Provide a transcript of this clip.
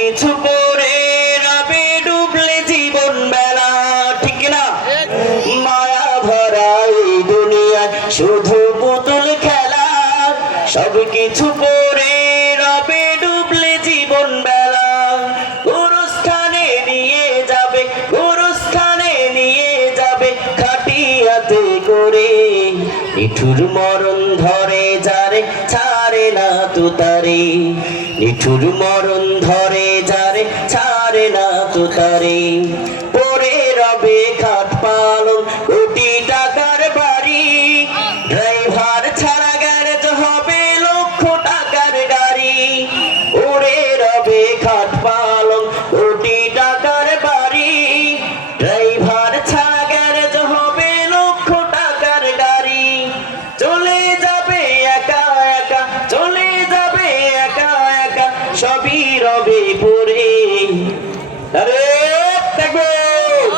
কিছু পরে রবে ডুবলে জীবন বেলা, ঠিক না? মায়া ভরা এই দুনিয়ায় শুধু পুতুল খেলা, সব কিছু পরে রবে ডুবলে জীবন বেলা। গুরুস্থানে নিয়ে যাবে, গুরুস্থানে নিয়ে যাবে খাটিয়াতে করে। নিঠুর মরণ ধরে যারে ছাড়ে না তো তারে, নিঠুর মরণ ধরে যারে ছাড়ে না তো তারে। পরে রবে খাট পালং কোটি টাকার বাড়ি, ড্রাইভার ছাড়া গ্যারেজ হবে লক্ষ টাকার গাড়ি। পরে রবে খাট পালং কোটি টাকার বাড়ি, ড্রাইভার ছাড়া গ্যারেজ হবে লক্ষ টাকার গাড়ি। চলে যাবে একা একা, চলে যাবে একা একা, সবই রবে পরে। আরে দেখবে